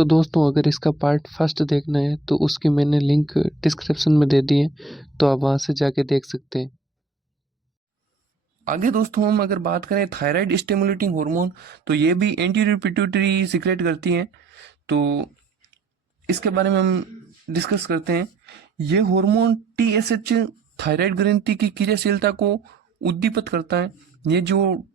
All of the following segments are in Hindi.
तो दोस्तों अगर इसका पार्ट फर्स्ट देखना है तो उसकी मैंने लिंक डिस्क्रिप्शन में दे दी है, तो आप वहाँ से जाके देख सकते हैं। आगे दोस्तों हम अगर बात करें थायराइड स्टिमुलेटिंग हार्मोन, तो ये भी एंटीरियर पिट्यूटरी सीक्रेट करती हैं। तो इसके बारे में हम डिस्कस करते हैं। ये हार्मोन टीएसएच थायराइड ग्रंथि की क्रियाशीलता को उद्दीपित करता है। ये जो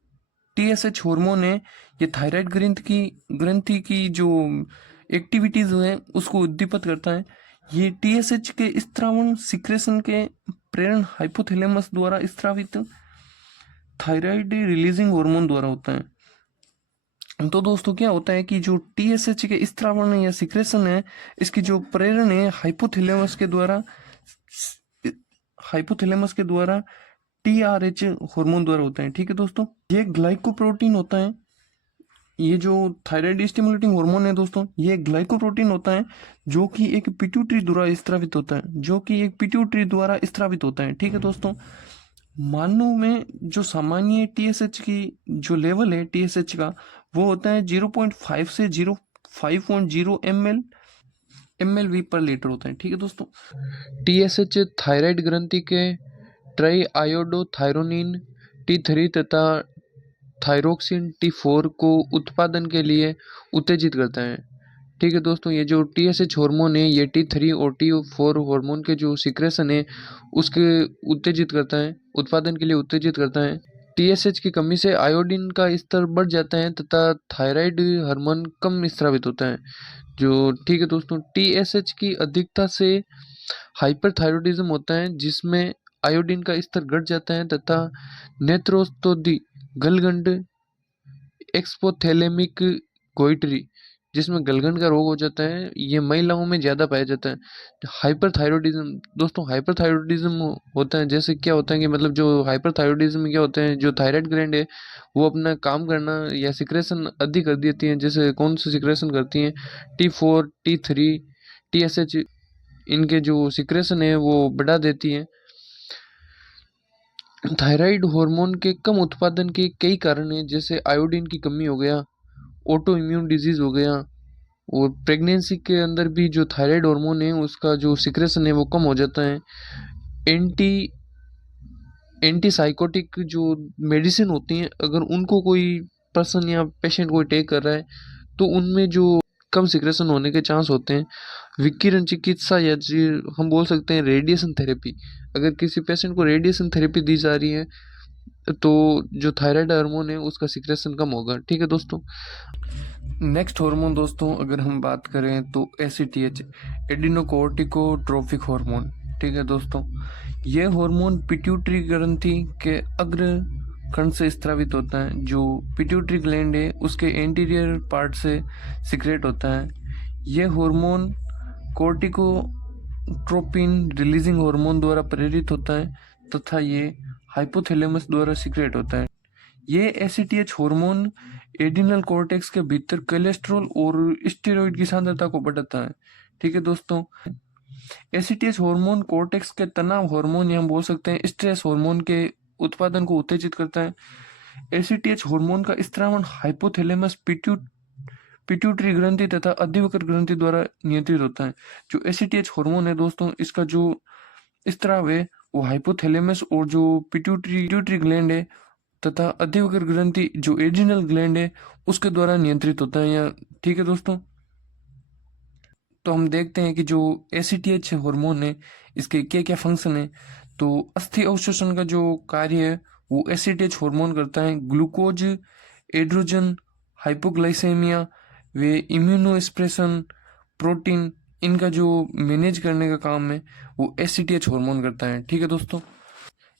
टीएसएच हार्मोन है, ये थायराइड ग्रंथि की जो एक्टिविटीज है उसको उद्दीपित करता है। ये टीएसएच के स्त्रावण सिक्रेशन के प्रेरण हाइपोथैलेमस द्वारा स्त्रावित थायराइड रिलीजिंग हार्मोन द्वारा होता है। तो दोस्तों क्या होता है कि जो टीएसएच के स्त्रावण या सिक्रेशन है, इसकी जो प्रेरण है हाइपोथैलेमस के द्वारा टीआरएच हार्मोन द्वारा होता है। ठीक है दोस्तों, ये ग्लाइकोप्रोटीन होता है। ये जो थायराइड स्टिमुलेटिंग हार्मोन है दोस्तों, ये ग्लाइकोप्रोटीन होता है जो कि एक पिट्यूटरी द्वारा स्त्रावित होता है। ठीक है दोस्तों, मानव में जो सामान्य टीएसएच की जो लेवल है टीएसएच का, वो होता है 0.5 से 5.0 एम एल वी पर लीटर होता है। ठीक है दोस्तों, टीएसएच थायराइड ग्रंथि के ट्राई आयोडोथायरोनिन T3 तथा थायरोक्सिन T4 को उत्पादन के लिए उत्तेजित करता है। ठीक है दोस्तों, ये जो टीएसएच हार्मोन है ये T3 और T4 हार्मोन के जो सिक्रेशन है उसके उत्तेजित करता है, उत्पादन के लिए उत्तेजित करता है। टीएसएच की कमी से आयोडीन का स्तर बढ़ जाता है तथा थायराइड हार्मोन कम स्रावित होता है। जो ठीक है दोस्तों, टीएसएच की अधिकता से हाइपरथायरॉयडिज्म होता है जिसमें आयोडीन का स्तर घट जाता है तथा नेत्रोस्तोदी गलगंड एक्सपोथैलेमिक गोइटरी जिसमें गलगंड का रोग हो जाता है, ये महिलाओं में ज़्यादा पाया जाता है। हाइपरथायरॉयडिज्म दोस्तों, हाइपरथायरॉयडिज्म होता है जैसे क्या होता है कि मतलब जो हाइपरथायरॉयडिज्म में क्या होता है, जो थायराइड ग्लैंड है वो अपना काम करना या सिक्रेशन अधिक कर देती हैं। जैसे कौन सी सिक्रेशन करती हैं, T4 T3 TSH, इनके जो सिक्रेशन है वो बढ़ा देती है। थायराइड हार्मोन के कम उत्पादन के कई कारण हैं, जैसे आयोडीन की कमी हो गया, ऑटो इम्यून डिजीज हो गया, और प्रेगनेंसी के अंदर भी जो थायराइड हार्मोन है उसका जो सिक्रेशन है वो कम हो जाता है। एंटी एंटीसाइकोटिक जो मेडिसिन होती हैं, अगर उनको कोई पर्सन या पेशेंट कोई टेक कर रहा है तो उनमें जो कम सिक्रेशन होने के चांस होते हैं। विकिरण चिकित्सा या हम बोल सकते हैं रेडिएशन थेरेपी, अगर किसी पेशेंट को रेडिएशन थेरेपी दी जा रही है तो जो थायराइड हार्मोन है उसका सिक्रेशन कम होगा। ठीक है दोस्तों, नेक्स्ट हार्मोन दोस्तों अगर हम बात करें तो एसीटीएच, एडिनोकोर्टिकोट्रोफिक हार्मोन। ठीक है दोस्तों, ये हार्मोन पिट्यूटरी ग्रंथि के अग्र खंड से स्त्रावित होता है। जो पिट्यूटरी ग्लैंड है उसके एंटीरियर पार्ट से सिक्रेट होता है। ये हार्मोन कोर्टिकोट्रोपिन रिलीजिंग हार्मोन द्वारा प्रेरित होता है तथा ये हाइपोथैलेमस द्वारा सिक्रेट होता है। ये एसीटीएच हार्मोन एडिनल कॉर्टेक्स के भीतर कोलेस्ट्रॉल और स्टेरॉइड की सांद्रता को बढ़ाता है। ठीक है दोस्तों, एसीटीएच हार्मोन कॉर्टेक्स के तनाव हार्मोन या हम बोल सकते हैं स्ट्रेस हार्मोन के उत्पादन को उत्तेजित करता है। एसीटीएच हार्मोन का स्त्रावण हाइपोथैलेमस पिट्यूटरी ग्रंथि तथा अधिवक्र ग्रंथि द्वारा नियंत्रित होता है। जो एसीटीएच हार्मोन है दोस्तों, इसका जो स्त्राव है वो हाइपोथैलेमस और जो पिट्यूटरी ग्लैंड है तथा अधिवक्र ग्रंथि जो एड्रिनल ग्लैंड है उसके द्वारा नियंत्रित होता है। या ठीक है दोस्तों, तो हम देखते हैं कि जो एसीटीएच हार्मोन है इसके क्या क्या फंक्शन है। तो अस्थि अवशोषण का जो कार्य है वो एसीटीएच हार्मोन करता है। ग्लूकोज एड्रोजन हाइपोग्लाइसेमिया वे इम्यूनो एक्सप्रेशन प्रोटीन, इनका जो मैनेज करने का काम है वो एसीटीएच हार्मोन करता है। ठीक है दोस्तों,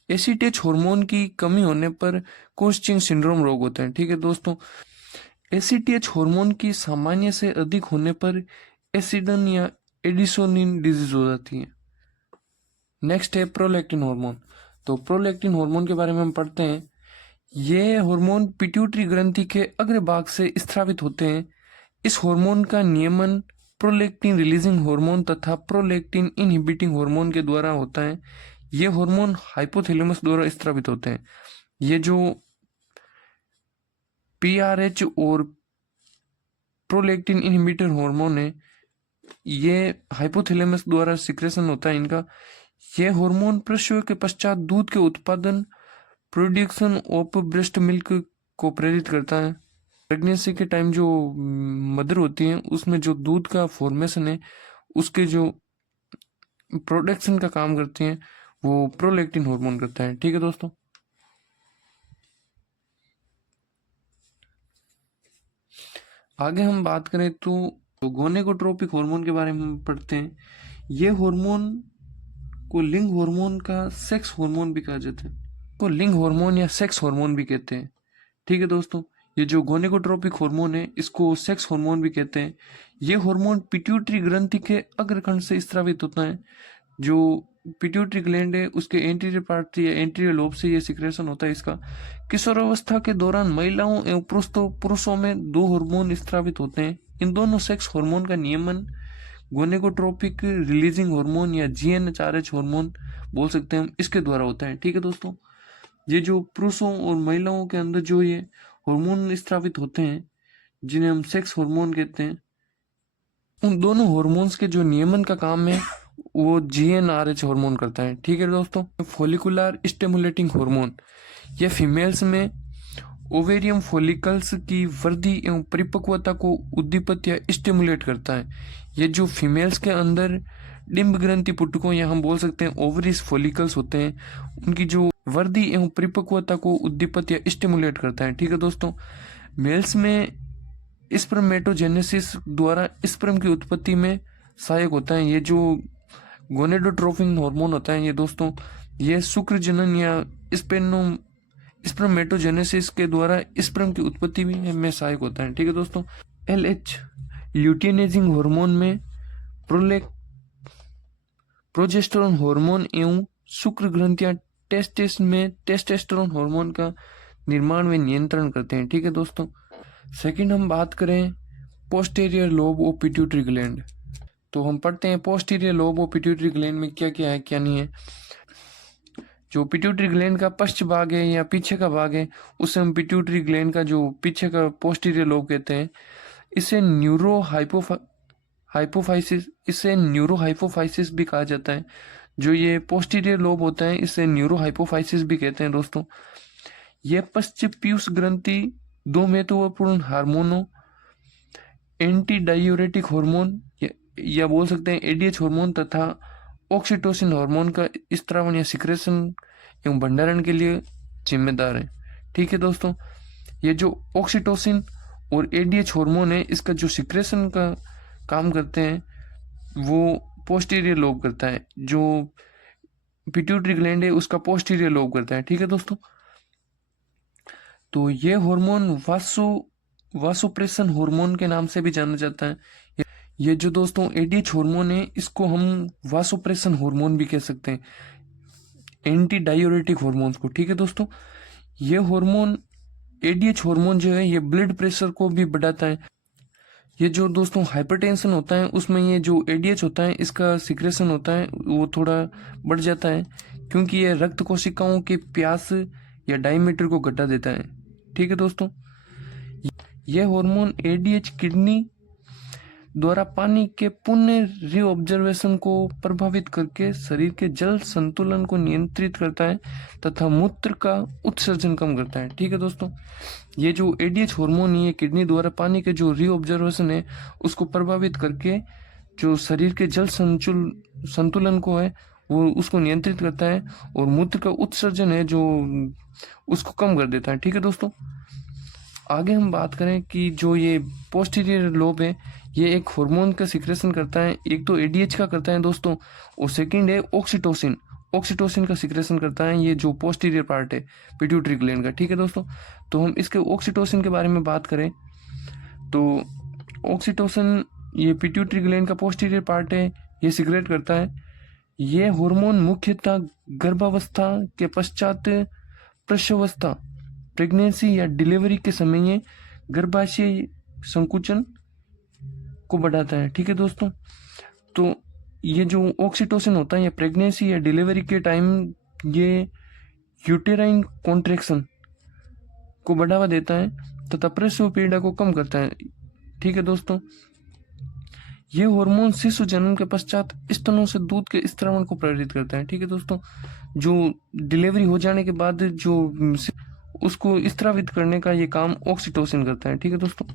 एसीटीएच हार्मोन की कमी होने पर कुश्चिंग सिंड्रोम रोग होता है। ठीक है दोस्तों, एसीटीएच हार्मोन की सामान्य से अधिक होने पर एसिडन या एडिसोनिन डिजीज हो जाती है। नेक्स्ट है प्रोलैक्टिन हार्मोन। तो प्रोलैक्टिन हार्मोन के बारे में हम पढ़ते हैं। ये हार्मोन पिट्यूटरी ग्रंथि के अग्र भाग से स्रावित होते हैं। इस हार्मोन का नियमन प्रोलैक्टिन रिलीजिंग हार्मोन तथा प्रोलैक्टिन इनहिबिटिंग हार्मोन के द्वारा होता है। ये हार्मोन हाइपोथैलेमस द्वारा स्रावित होते हैं। ये जो पीआरएच और प्रोलैक्टिन इनहिबिटर हार्मोन है, ये हाइपोथैलेमस द्वारा सिक्रेशन होता है इनका। ये हार्मोन प्रसव के पश्चात दूध के उत्पादन, प्रोडक्शन ऑफ ब्रेस्ट मिल्क को प्रेरित करता है। प्रेगनेंसी के टाइम जो मदर होती है उसमें जो दूध का फॉर्मेशन है उसके जो प्रोडक्शन का काम करती हैं वो प्रोलैक्टिन हार्मोन करता है। ठीक है दोस्तों, आगे हम बात करें तो गोनेगोट्रोपिक हार्मोन के बारे में हम पढ़ते हैं। ये हार्मोन को लिंग हार्मोन का सेक्स हार्मोन भी कहा जाता है, को लिंग हार्मोन या सेक्स हार्मोन भी कहते हैं। ठीक है दोस्तों, ये जो गोनेगोट्रोपिक हार्मोन है इसको सेक्स हार्मोन भी कहते हैं। ये हार्मोन पिट्यूटरी ग्रंथि के अग्रखंड से स्रावित होता है। जो पिट्यूटरी ग्लैंड है उसके एंटीरियर पार्ट या एंटीरियर लोब से ये सिक्रेशन होता है इसका। किशोरावस्था के दौरान महिलाओं एवं पुरुषों में दो हार्मोन स्रावित होते हैं। इन दोनों सेक्स हार्मोन का नियमन गोनेगोट्रोपिक रिलीजिंग हार्मोन या GnRH हार्मोन बोल सकते हैं हम, इसके द्वारा होता है। ठीक है दोस्तों, ये जो पुरुषों और महिलाओं के अंदर जो ये हार्मोन स्रावित होते हैं जिन्हें हम सेक्स हार्मोन कहते हैं, उन दोनों हार्मोन्स के जो नियमन का काम है वो GnRH हार्मोन करता है। ठीक है दोस्तों, फॉलिकुलर स्टिमुलेटिंग हार्मोन, यह फीमेल्स में ओवेरियम फॉलिकल्स की वृद्धि एवं परिपक्वता को उद्दीपित या स्टिमुलेट करता है। ये जो फीमेल्स के अंदर डिंब ग्रंथि पुटकों या हम बोल सकते हैं ओवरीज फॉलिकल्स होते हैं, उनकी जो वृद्धि एवं परिपक्वता को उद्दीपित या स्टिमुलेट करता है। ठीक है दोस्तों, मेल्स में स्पर्मेटोजेनेसिस द्वारा स्पर्म की उत्पत्ति में सहायक होता है। ये जो गोनेडोट्रोपिन हार्मोन होता है ये दोस्तों, ये शुक्र जनन या स्पर्मेटोजेनेसिस के द्वारा स्पर्म की उत्पत्ति में सहायक होता है। ठीक है दोस्तों, LH ल्यूटिनेजिंग हार्मोन में प्रोजेस्टेरोन हार्मोन एवं शुक्र ग्रंथियां टेस्टिस में टेस्टोस्टेरोन हार्मोन का निर्माण व नियंत्रण करते हैं। ठीक है दोस्तों, सेकंड हम बात करें posterior lobe of pituitary gland, तो हम पढ़ते हैं posterior lobe of pituitary gland में क्या क्या है क्या नहीं है। जो पिट्यूटरी ग्लैंड का पश्च भाग है या पीछे का भाग है उसे हम पिट्यूटरी ग्लैंड का जो पीछे का पोस्टीरियर लोब कहते हैं। इसे न्यूरो हाइपोफाइसिस भी कहा जाता है। जो ये पोस्टीरियर लोब होता है इसे न्यूरो हाइपोफाइसिस भी कहते हैं दोस्तों। यह पश्च पीयूष ग्रंथि दो महत्वपूर्ण हार्मोनों एंटी डायूरेटिक हार्मोन या बोल सकते हैं ADH हार्मोन तथा ऑक्सीटोसिन हार्मोन का स्त्रावन या सिक्रेशन एवं भंडारण के लिए जिम्मेदार है। ठीक है दोस्तों, ये जो ऑक्सीटोसिन और ADH हार्मोन है इसका जो सिक्रेशन का काम करते हैं वो पोस्टीरियर लोब करता है। जो पिट्यूटरी ग्लैंड है उसका पोस्टीरियर लोब करता है। ठीक है दोस्तों, तो ये हार्मोन वासोप्रेसन हार्मोन के नाम से भी जाना जाता है। ये जो दोस्तों ADH हार्मोन है इसको हम वासोप्रेसन हार्मोन भी कह सकते हैं, एंटी डायूरेटिक हार्मोन्स को। ठीक है दोस्तों, ये हार्मोन ADH हार्मोन जो है ये ब्लड प्रेशर को भी बढ़ाता है। ये जो दोस्तों हाइपरटेंशन होता है उसमें ये जो ADH होता है इसका सिक्रेशन होता है वो थोड़ा बढ़ जाता है क्योंकि ये रक्त कोशिकाओं के प्यास या डायमीटर को घटा देता है। ठीक है दोस्तों, यह हार्मोन ADH किडनी द्वारा पानी के पुनः रीऑब्जर्वेशन को प्रभावित करके शरीर के जल संतुलन को नियंत्रित करता है तथा मूत्र का उत्सर्जन कम करता है। ठीक है दोस्तों, ये जो ADH हार्मोन ये किडनी द्वारा पानी के जो रीऑब्जर्वेशन है उसको प्रभावित करके जो शरीर के जल संतुलन को है वो उसको नियंत्रित करता है और मूत्र का उत्सर्जन है जो उसको कम कर देता है। ठीक है दोस्तों, आगे हम बात करें कि जो ये पोस्टीरियर लोब है ये एक हार्मोन का सिक्रेशन करता है। एक तो ADH का करता है दोस्तों और सेकंड है ऑक्सीटोसिन का सिक्रेशन करता है ये जो पोस्टीरियर पार्ट है पिट्यूटरी ग्लैंड का। ठीक है दोस्तों, तो हम इसके ऑक्सीटोसिन के बारे में बात करें तो ऑक्सीटोसिन ये पिट्यूटरी ग्लैंड का पोस्टीरियर पार्ट है, ये सिक्रेट करता है। ये हार्मोन मुख्यतः गर्भावस्था के पश्चात प्रसवावस्था, प्रेगनेंसी या डिलीवरी के समय ये गर्भाशय संकुचन को बढ़ाता है। ठीक है दोस्तों, तो ये जो ऑक्सीटोसिन होता है ये प्रेगनेंसी या डिलीवरी के टाइम ये यूटेराइन कॉन्ट्रैक्शन को बढ़ावा देता है तथा प्रसव पीड़ा को कम करता है। ठीक है दोस्तों, ये हार्मोन शिशु जन्म के पश्चात स्तनों से दूध के स्त्रावन को प्रेरित करते हैं। ठीक है दोस्तों, जो डिलीवरी हो जाने के बाद जो उसको स्त्रावित करने का ये काम ऑक्सीटोसिन करता है। ठीक है दोस्तों।